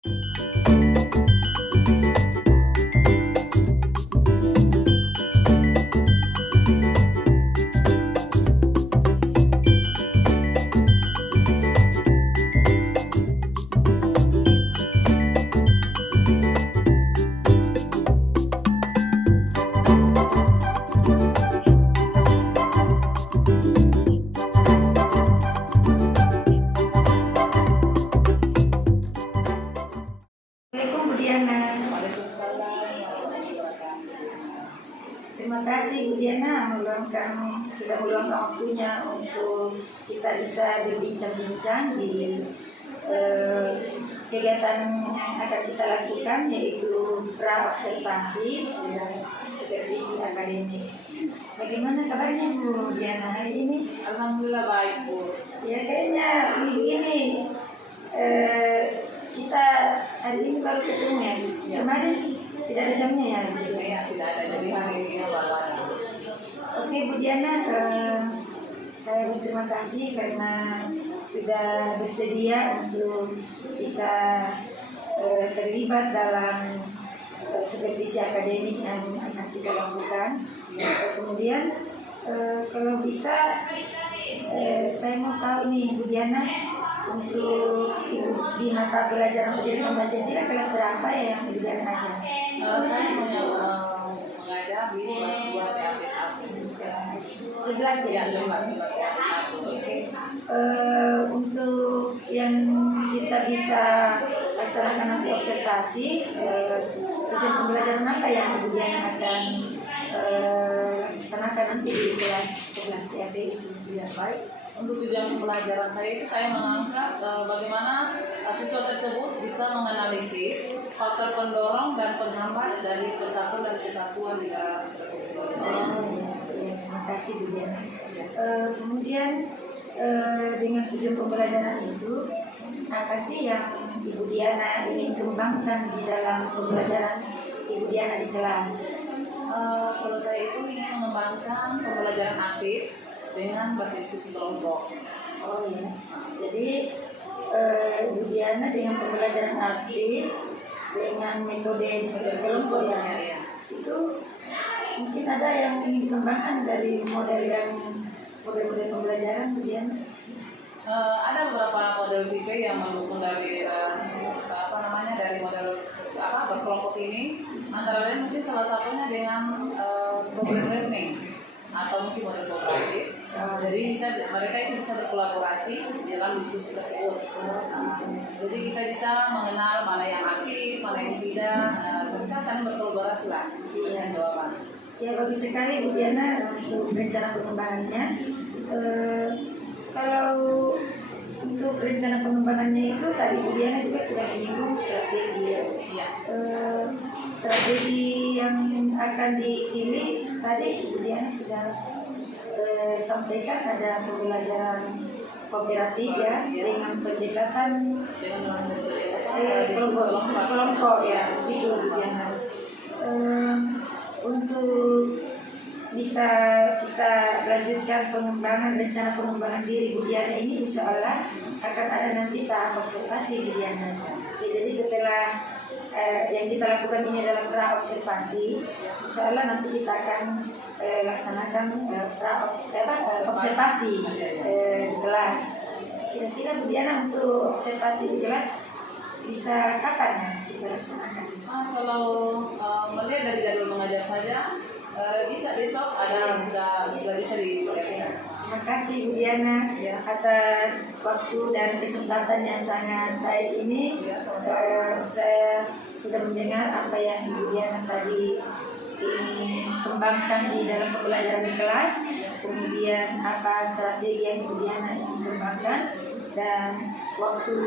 Assalamualaikum Bu Diana. Waalaikumsalam warahmatullahi wabarakatuh. Terima kasih Bu Diana sudah meluangkan waktunya untuk kita bisa berbincang-bincang di kegiatan yang akan kita lakukan, yaitu pra-observasi dan supervisi akademik. Bagaimana kabarnya Bu Diana hari ini? Alhamdulillah baik, Bu. Ya kayaknya minggu ini kita hari ini baru ketemu ya. Kemarin tidak ada jamnya ya. Ya, tidak ada, jadi hari ini baru ada. Oke Bu Diana, saya berterima kasih karena sudah bersedia untuk bisa terlibat dalam supervisi akademik yang akan kita lakukan. Kemudian kalau bisa saya mau tahu nih Bu Diana, untuk di mata pelajaran pendidikan Pancasila kelas berapa ya yang Bu Diana ajar? Saya mengajar di kelas 2 TAP 1. 11 ya? 11 TAP 1. Oke. Untuk yang kita bisa laksanakan nanti observasi, tujuan pembelajaran apa yang Bu Diana akan laksanakan nanti di kelas 11 TAP itu? Ya, baik. Untuk tujuan pembelajaran saya itu saya mengangkat bagaimana siswa tersebut bisa menganalisis faktor pendorong dan penghambat dari persatuan dan kesatuan di dalam Republik Indonesia. Terima kasih Bu Diana. Kemudian dengan tujuan pembelajaran itu, apa sih yang Ibu Diana ingin kembangkan di dalam pembelajaran Ibu Diana di kelas? Kalau saya itu ingin mengembangkan pembelajaran aktif dengan berdiskusi kelompok. Oh iya, jadi Ibu Diana dengan pembelajaran aktif dengan metode diskusi kelompok ya, itu mungkin ada yang ingin dikembangkan dari model pembelajaran Bu Diana? Ada beberapa model pikir yang mendukung dari dari model berkelompok ini. Antara lain mungkin salah satunya dengan problem learning atau mungkin model kooperatif. Jadi mereka itu bisa berkolaborasi di dalam diskusi tersebut. Jadi kita bisa mengenal mana yang aktif, mana yang tidak. Kita saling berkolaborasi lah dengan jawaban. Ya, bagus sekali Bu Diana untuk rencana pengembangannya. Kalau untuk rencana pengembangannya itu tadi Bu Diana juga sudah menyinggung strategi ya. Iya. Strategi yang akan dipilih tadi Bu Diana sudah sampaikan ada pembelajaran kooperatif ya, dengan pendekatan kelompok ya, itu Bu Diana. Untuk bisa kita lanjutkan rencana pengembangan diri Bu Diana ini, insya Allah akan ada nanti tahap observasi Bu Diana. Jadi setelah yang kita lakukan ini adalah pra-observasi, insya Allah nanti kita akan laksanakan observasi di kelas. Kira-kira Bu Diana untuk observasi di kelas bisa kapan ya kita laksanakan? Kalau melihat dari jadwal mengajar saja, bisa besok ada sudah bisa disiapkan. Terima kasih Bu Diana atas waktu dan kesempatan yang sangat baik ini. Saya sudah mendengar apa yang Bu Diana tadi ingin kembangkan di dalam pembelajaran di kelas, kemudian apa strategi yang Bu Diana ingin kembangkan, dan waktu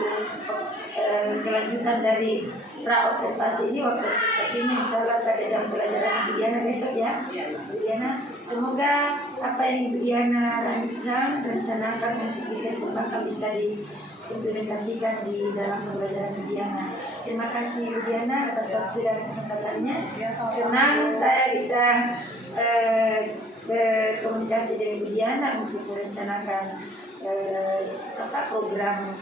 kelanjutan dari pra-observasi ini, waktu observasi ini insya Allah pada jam pelajaran Bu Diana besok ya. Bu Diana, semoga apa yang Bu Diana rencanakan untuk bisa dikembangkan bisa diimplementasikan di dalam pembelajaran Bu Diana. Terima kasih Bu Diana atas waktu dan kesempatannya. Senang saya bisa berkomunikasi dengan Bu Diana untuk merencanakan program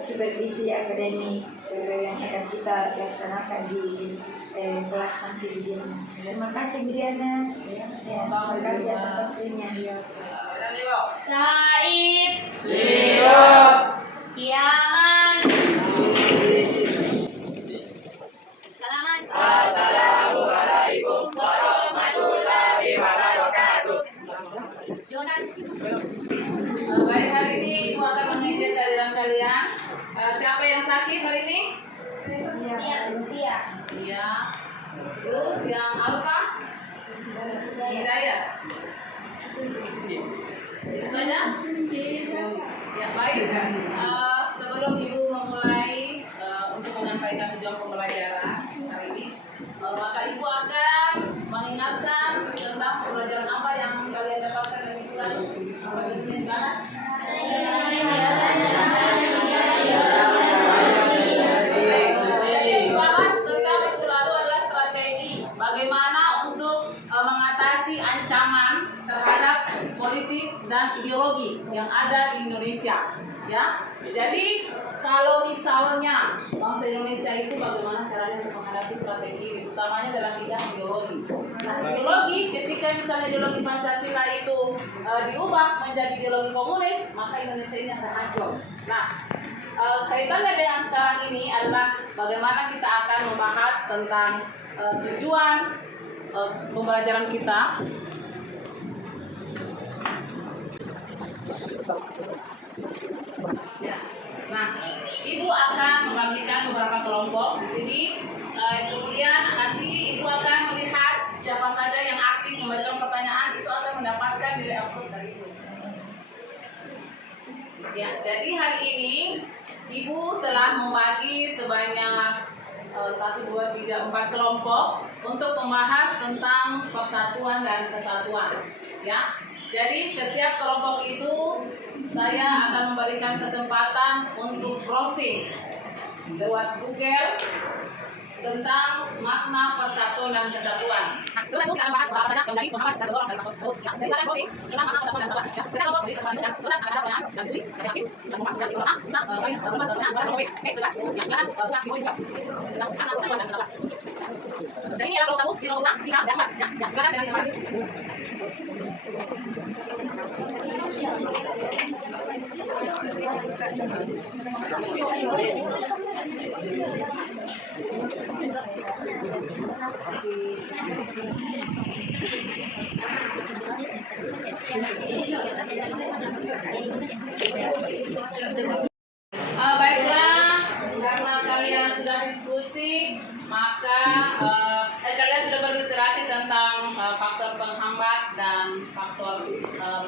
supervisi akademik yang akan kita laksanakan di kelas nanti Bu Diana. Terima kasih Bu Diana. Terima kasih atas waktunya. Said, Siap. Kiaman, Salaman. Assalamualaikum warahmatullahi wabarakatuh. Jonan. Baik, hari ini Ibu akan mengejek kehadiran kalian. Siapa yang sakit hari ini? Iya. Iya. Terus yang apa? Hidayah. Itu saja? Ya, baik. Sebelum Ibu memulai untuk menyampaikan tujuan pembelajaran hari ini, maka Ibu akan mengingatkan tentang pembelajaran apa yang kalian dapatkan dari bulan Ramadan Ganas. Bahas tentang minggu lalu adalah strategi bagaimana untuk mengatasi ancaman terhadap politik dan ideologi yang ada di Indonesia. Ya, jadi kalau misalnya bangsa Indonesia itu bagaimana caranya untuk menghadapi strategi ini, utamanya dalam bidang ideologi. Nah, ideologi ketika misalnya ideologi Pancasila itu diubah menjadi ideologi komunis, maka Indonesia ini akan hancur. Nah, kaitannya dengan sekarang ini adalah bagaimana kita akan membahas tentang tujuan pembelajaran kita. Ya. Nah, Ibu akan membagikan beberapa kelompok di sini. Kemudian nanti Ibu akan melihat siapa saja yang aktif memberikan pertanyaan, itu akan mendapatkan nilai plus dari Ibu. Ya, jadi hari ini Ibu telah membagi sebanyak 1, 2, 3, 4 kelompok untuk membahas tentang persatuan dan kesatuan. Ya, jadi setiap kelompok itu saya akan memberikan kesempatan untuk browsing lewat Google tentang makna persatuan dan kesatuan. Nah, setelah itu kita bahas bahasanya menjadi pemahaman dan orang dan takut. Ya, jadi saya browsing tentang makna persatuan dan kesatuan. Ya, setelah kelompok jadi kesatuan dan setelah ada pertanyaan dan diskusi, saya yakin dan menjadi orang bisa saya berubah dengan orang topik. Jelas. Ya, silakan buka Ibu juga tentang makna persatuan dan kesatuan. Jadi ini adalah kelompok 1, di kelompok 3 dan 4. Ya, silakan dengan dimulai. Baiklah, karena kalian sudah diskusi, maka kalian sudah berliterasi tentang faktor penghambat dan faktor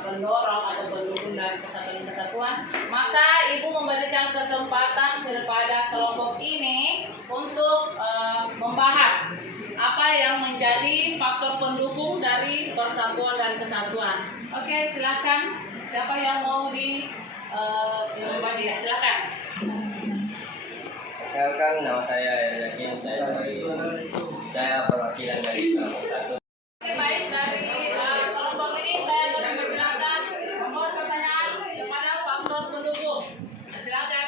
pendorong atau pendukung dari persatuan dan kesatuan. Maka Ibu memberikan kesempatan kepada kelompok ini untuk membahas apa yang menjadi faktor pendukung dari persatuan dan kesatuan. Oke, silakan. Siapa yang mau membaca? Silakan. Perkenalkan, nama saya Yakin. Saya perwakilan dari kelompok 1. Oke, baik, dari kelompok ini saya akan mempersilakan membuat pertanyaan kepada faktor pendukung. Silakan.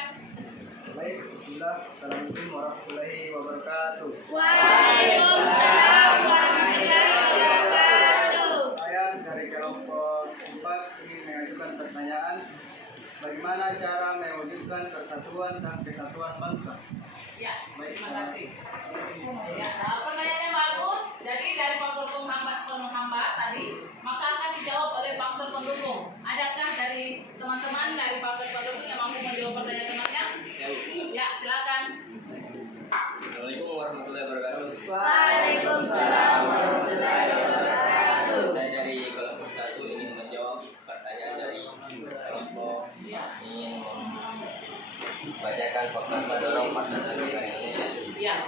Baik, bismillah. Assalamualaikum warahmatullahi wabarakatuh. Waalaikumsalam warahmatullahi wabarakatuh. Saya dari kelompok 4 ingin mengajukan pertanyaan, bagaimana cara mewujudkan persatuan dan kesatuan bangsa? Ya, terima kasih. Ya, pertanyaannya bagus. Jadi dari faktor penghambat tadi, maka akan dijawab oleh faktor pendukung. Adakah dari teman-teman dari faktor pendukung yang mampu menjawab pertanyaan temannya? Ya, silakan. Assalamualaikum warahmatullahi wabarakatuh. Waalaikumsalam warahmatullahi wabarakatuh. Saya dari kelompok 1 ingin menjawab pertanyaan dari kelompok ingin membacakan faktor pendorong persatuan Indonesia. Ya.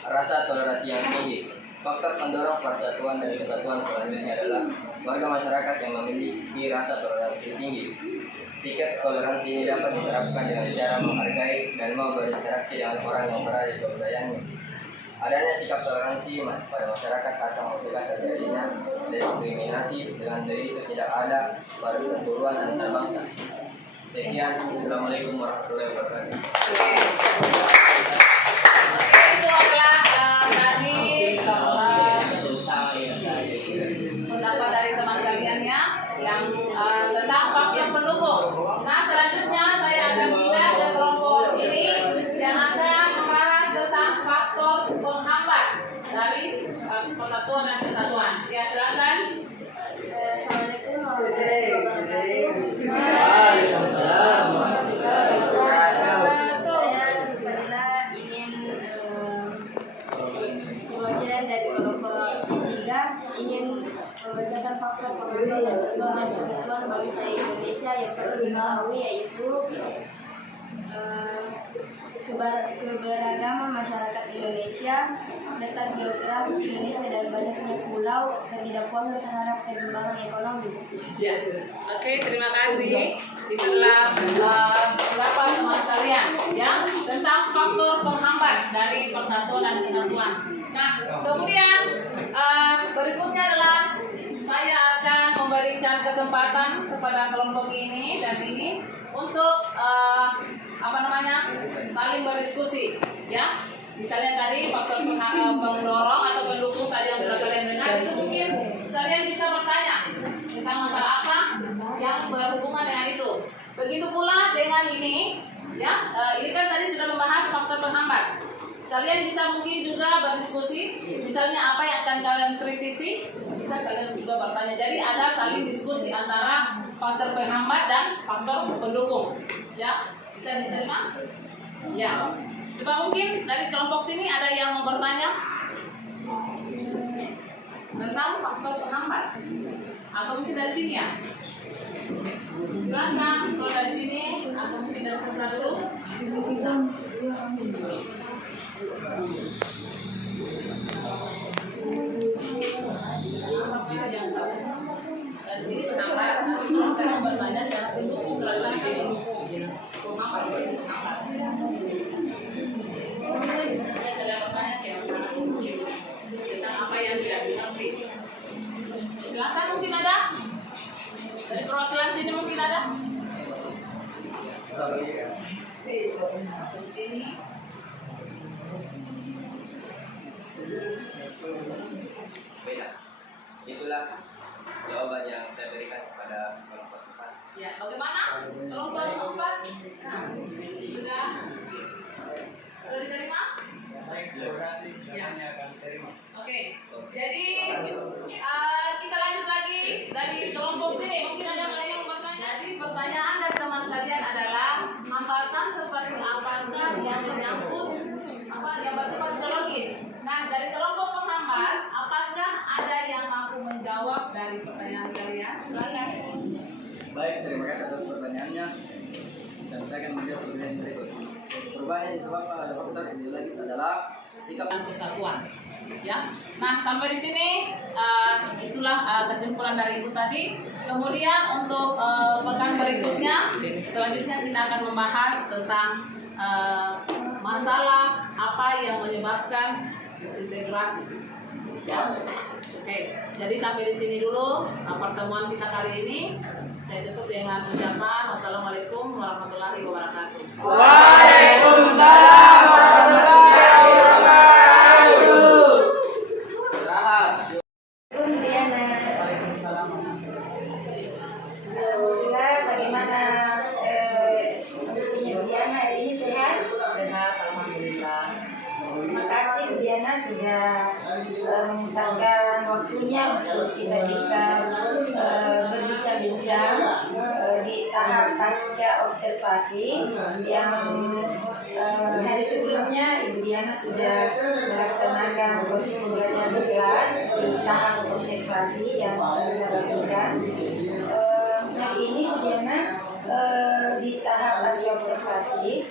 Rasa toleransi yang tinggi. Faktor pendorong persatuan dan kesatuan selanjutnya adalah warga masyarakat yang memiliki rasa toleransi tinggi. Sikap toleransi ini dapat diterapkan dengan cara menghargai dan mau berinteraksi dengan orang yang berada di kebudayaannya. Adanya sikap toleransi pada masyarakat akan mencegah terjadinya diskriminasi dengan diri itu tidak ada perseteruan antar bangsa. Sekian, Assalamualaikum warahmatullahi wabarakatuh. Oke, itu adalah tadi pendapat dari teman kalian ya yang tentang faktor pendukung. Nah, selanjutnya saya akan pindah ke kelompok ini yang akan membahas tentang faktor penghambat dari persatuan dan kesatuan. Ya, silakan. Assalamualaikum warahmatullahi wabarakatuh. Waalaikumsalam warahmatullahi wabarakatuh. Saya Fadila ingin perwakilan dari kelompok 3 ingin membacakan faktor penghambat persatuan dan kesatuan bangsa Indonesia yang perlu diketahui yaitu keberagaman masyarakat Indonesia, letak geografis Indonesia dan banyaknya pulau, ketidakpuasan terhadap perkembangan ekonomi. Oke, terima kasih. Itulah beberapa teman kalian ya tentang faktor penghambat dari persatuan dan kesatuan. Nah, kemudian berikutnya adalah saya akan memberikan kesempatan kepada kelompok ini dan ini untuk saling berdiskusi ya. Misalnya tadi faktor pendorong atau pendukung tadi yang sudah kalian dengar itu mungkin kalian bisa bertanya tentang masalah apa yang berhubungan dengan itu. Begitu pula dengan ini ya, ini kan tadi sudah membahas faktor penghambat. Kalian bisa mungkin juga berdiskusi, misalnya apa yang akan kalian kritisi, bisa kalian juga bertanya. Jadi ada saling diskusi antara faktor penghambat dan faktor pendukung. Ya, bisa diterima? Ya. Coba mungkin dari kelompok sini ada yang mau bertanya tentang faktor penghambat, atau mungkin dari sini ya. Silakan kalau dari sini atau mungkin dari sebelah dulu. Bisa. Dari sini penghambat. Kalau saya mau bertanya jangan pendukung, terus dari sini penghambat di sini penghambat. Saya tidak bertanya tentang apa yang tidak dimengerti. Silakan mungkin ada dari perwakilan sini mungkin ada. Di sini. Beda. Itulah jawaban yang saya berikan kepada kelompok 4. Ya, bagaimana? Kelompok 4 sudah diterima? Baik, terima kasih. Ya. Akan terima. Oke, jadi kita lanjut lagi dari kelompok sini. Mungkin ada lagi yang bertanya. Jadi pertanyaan dari teman kalian adalah hambatan seperti apakah yang menyangkut yang bersifat ideologis. Nah, dari kelompok penghambat, apakah ada yang mampu menjawab dari pertanyaan kalian? Silakan. Baik, terima kasih atas pertanyaannya. Dan saya akan menjawab pertanyaan berikut. Perubahan yang disebabkan oleh faktor ideologis adalah sikap Dan kesatuan. Ya. Nah, sampai di sini itulah kesimpulan dari Ibu tadi. Kemudian untuk pekan berikutnya, selanjutnya kita akan membahas tentang masalah apa yang menyebabkan disintegrasi. Ya. Oke. Jadi sampai di sini dulu pertemuan kita kali ini. Saya tutup dengan ucapan wassalamualaikum warahmatullahi wabarakatuh. Waalaikumsalam warahmatullahi wabarakatuh. Selamat. Diana. Alhamdulillah, bagaimana kondisinya Bu Diana hari ini, sehat? Sehat, alhamdulillah. Terima kasih Bu Diana sudah menyempatkan waktunya untuk kita bisa berbincang-bincang di tahap pasca observasi yang hari sebelumnya Ibu Diana sudah melaksanakan proses pembelajaran di kelas di tahap observasi yang kita lakukan. Hari ini Bu Diana di tahap pasca observasi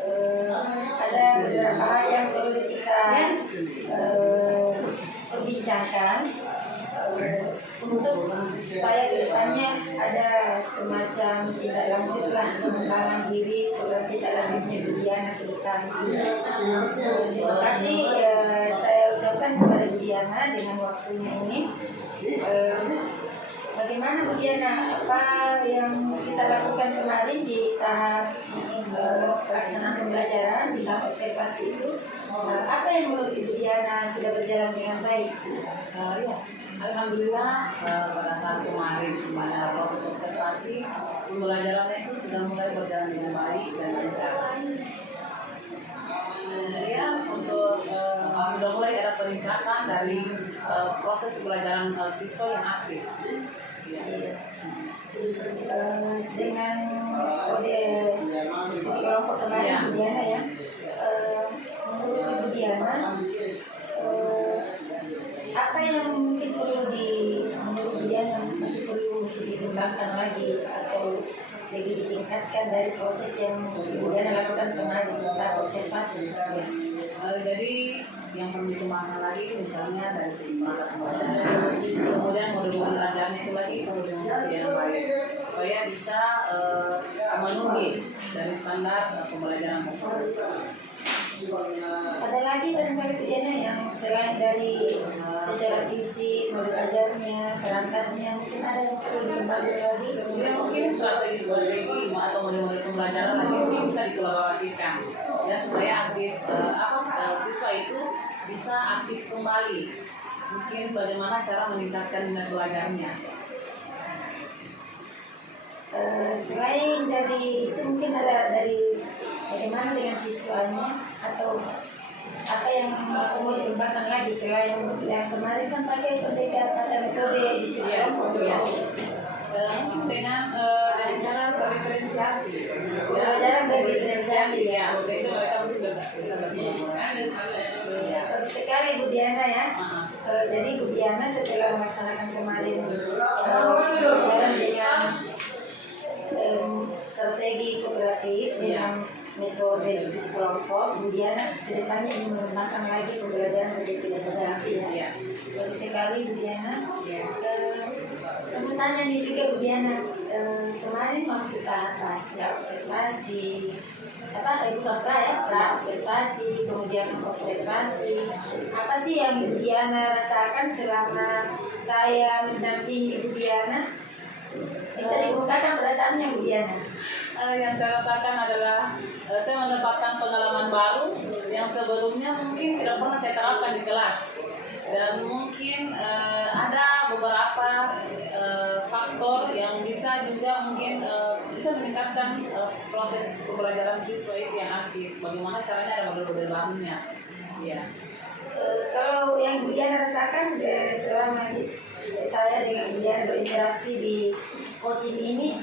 ada beberapa hal yang perlu kita perbincangkan untuk supaya kedepannya ada semacam tidak lanjutlah pengembangan diri atau tidak lanjutnya Bu Diana ke depan. Terima kasih saya ucapkan kepada Bu Diana dengan waktunya ini. bagaimana Bu Diana, apa yang kita lakukan kemarin di tahap pelaksanaan pembelajaran di tahap observasi itu, apa yang menurut Ibu Diana sudah berjalan dengan baik? Ya, alhamdulillah pada saat kemarin pada proses observasi pembelajarannya itu sudah mulai berjalan dengan baik dan lancar. Kemudian untuk sudah mulai ada peningkatan dari proses pembelajaran siswa yang aktif. Ya. Dengan kode diskusi kelompok kemarin Bu Diana ya, menurut Ibu Diana, apa yang mungkin perlu menurut Bu Diana masih perlu dikembangkan lagi atau lebih ditingkatkan dari proses yang Ibu Diana lakukan kemarin tentang observasi? Ya. Jadi yang perlu dikembangkan lagi misalnya dari segi perangkat pembelajaran, kemudian modul-modul belajarnya itu lagi perlu dimengerti yang baik supaya bisa memenuhi dari standar pembelajaran tersebut. Ada lagi barangkali Bu Diana yang selain dari secara fisik, modul belajarnya, perangkatnya, mungkin ada yang perlu dikembangkan lagi? Kemudian mungkin strategi atau model-model pembelajaran lagi mungkin bisa dikolaborasikan ya supaya aktif siswa itu bisa aktif kembali. Mungkin bagaimana cara meningkatkan minat belajarnya. Selain dari itu mungkin ada dari bagaimana dengan siswanya atau apa yang semua dikembangkan lagi selain yang kemarin kan pakai metode diskusi kelompok ya. Mungkin dengan cara berdiferensiasi. Pembelajaran berdiferensiasi ya, sehingga mereka mungkin bisa berkolaborasi. Ya, bagus sekali Bu Diana ya. Jadi Bu Diana setelah melaksanakan kemarin pembelajaran dengan strategi kooperatif dengan metode diskusi kelompok, Bu Diana kedepannya ingin mengembangkan lagi pembelajaran berdiferensiasi ya. Bagus sekali Bu Diana. Saya mau tanya nih juga Bu Diana, kemarin waktu tahap pasca observasi, observasi, kemudian observasi, apa sih yang Ibu Diana rasakan selama saya mendampingi Ibu Diana? Bisa dikemukakan perasaannya Bu Diana? Yang saya rasakan adalah saya mendapatkan pengalaman baru yang sebelumnya mungkin tidak pernah saya terapkan di kelas, dan mungkin ada beberapa faktor yang bisa juga mungkin bisa meningkatkan proses pembelajaran siswa itu yang aktif. Bagaimana caranya, ada model-model barunya. Ya. Kalau yang Bu Diana rasakan selama saya dengan Bu Diana berinteraksi di coaching ini,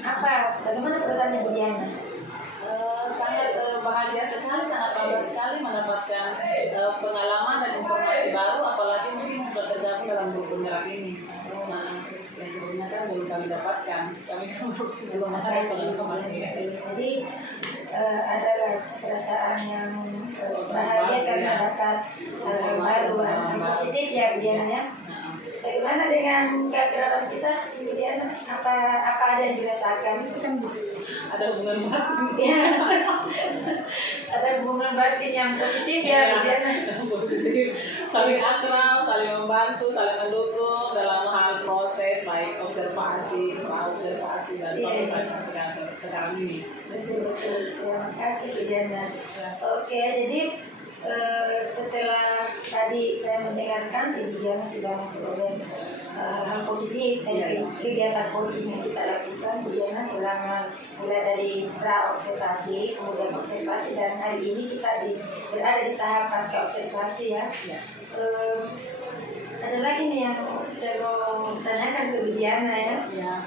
bagaimana perasaannya Bu Diana? Sangat bahagia sekali, sangat bangga sekali mendapatkan pengalaman dan informasi baru, apalagi mungkin sudah tergabung dalam grup penggerak ini. Yang sebelumnya kan belum kami dapatkan, kami belum ada pengalaman. Jadi adalah perasaan yang bahagia karena dapat hal baru yang positif ya Bu Diana ya. Bagaimana dengan kerabat kita Bu Diana? Apa ada yang dirasakan? Ada hubungan batin. Ya. Ada hubungan batin yang positif ya Bu Diana. Positif, saling akrab, saling membantu, saling mendukung dalam hal proses baik observasi, pra-observasi dan sampai sekarang ini. Betul. Terima kasih Bu Diana. Oke, jadi setelah tadi saya mendengarkan Ibu Diana sudah memperoleh hal positif dari kegiatan coaching yang kita lakukan Bu Diana selama mulai dari pra-observasi, kemudian observasi, dan hari ini kita berada di tahap pasca observasi ya. Ada lagi nih yang saya mau tanyakan ke Bu Diana ya.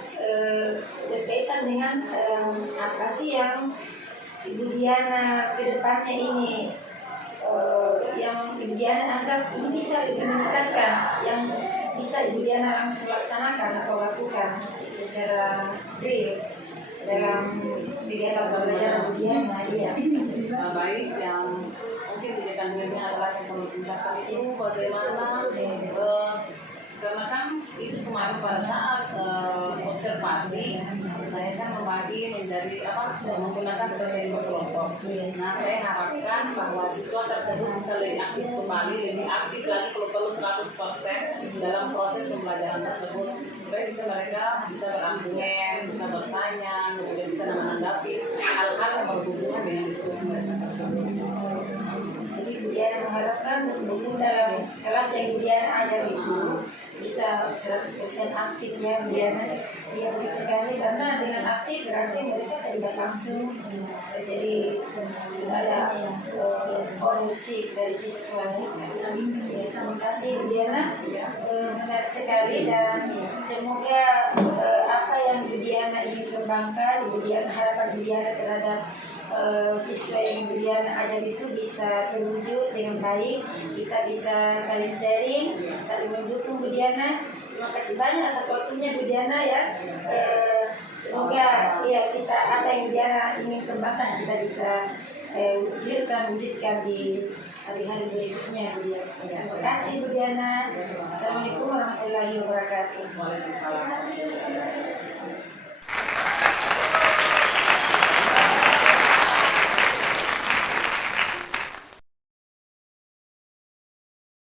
Berkaitan dengan apa sih yang Ibu Diana ke depannya ini yang Ibu Diana anggap ini bisa lebih meningkatkan, yang bisa Ibu Diana langsung laksanakan atau lakukan secara real dalam kegiatan pembelajaran Bu Diana ya. Baik, yang mungkin kegiatan realnya adalah yang perlu ditingkatkan itu bagaimana karena kan itu kemarin pada saat observasi saya kan membagi menjadi menggunakan strategi berkelompok. Nah, saya harapkan bahwa siswa tersebut bisa lebih aktif kembali, lebih aktif lagi kalau perlu 100% dalam proses pembelajaran tersebut, supaya mereka bisa berargumen, bisa bertanya, kemudian bisa menanggapi hal-hal yang berhubungan dengan diskusi mereka tersebut. Jadi Bu Diana mengharapkan mungkin dalam kelas yang Bu Diana ajar itu bisa 100% aktif ya Bu Diana. Iya sekali, karena dengan aktif berarti mereka terlibat langsung. Jadi sudah ada kondisi dari siswa. Terima kasih Bu Diana, menarik sekali, dan semoga apa yang Bu Diana ingin kembangkan, harapan Bu Diana terhadap siswa yang Bu Diana ajar itu bisa terwujud dengan baik. Kita bisa saling sharing, saling mendukung Bu Diana. Terima kasih banyak atas waktunya Bu Diana ya. Semoga ya kita apa yang Bu Diana ingin kembangkan kita bisa wujudkan di hari-hari berikutnya Bu Diana. Terima kasih Bu Diana. Assalamualaikum warahmatullahi wabarakatuh. Waalaikumsalam.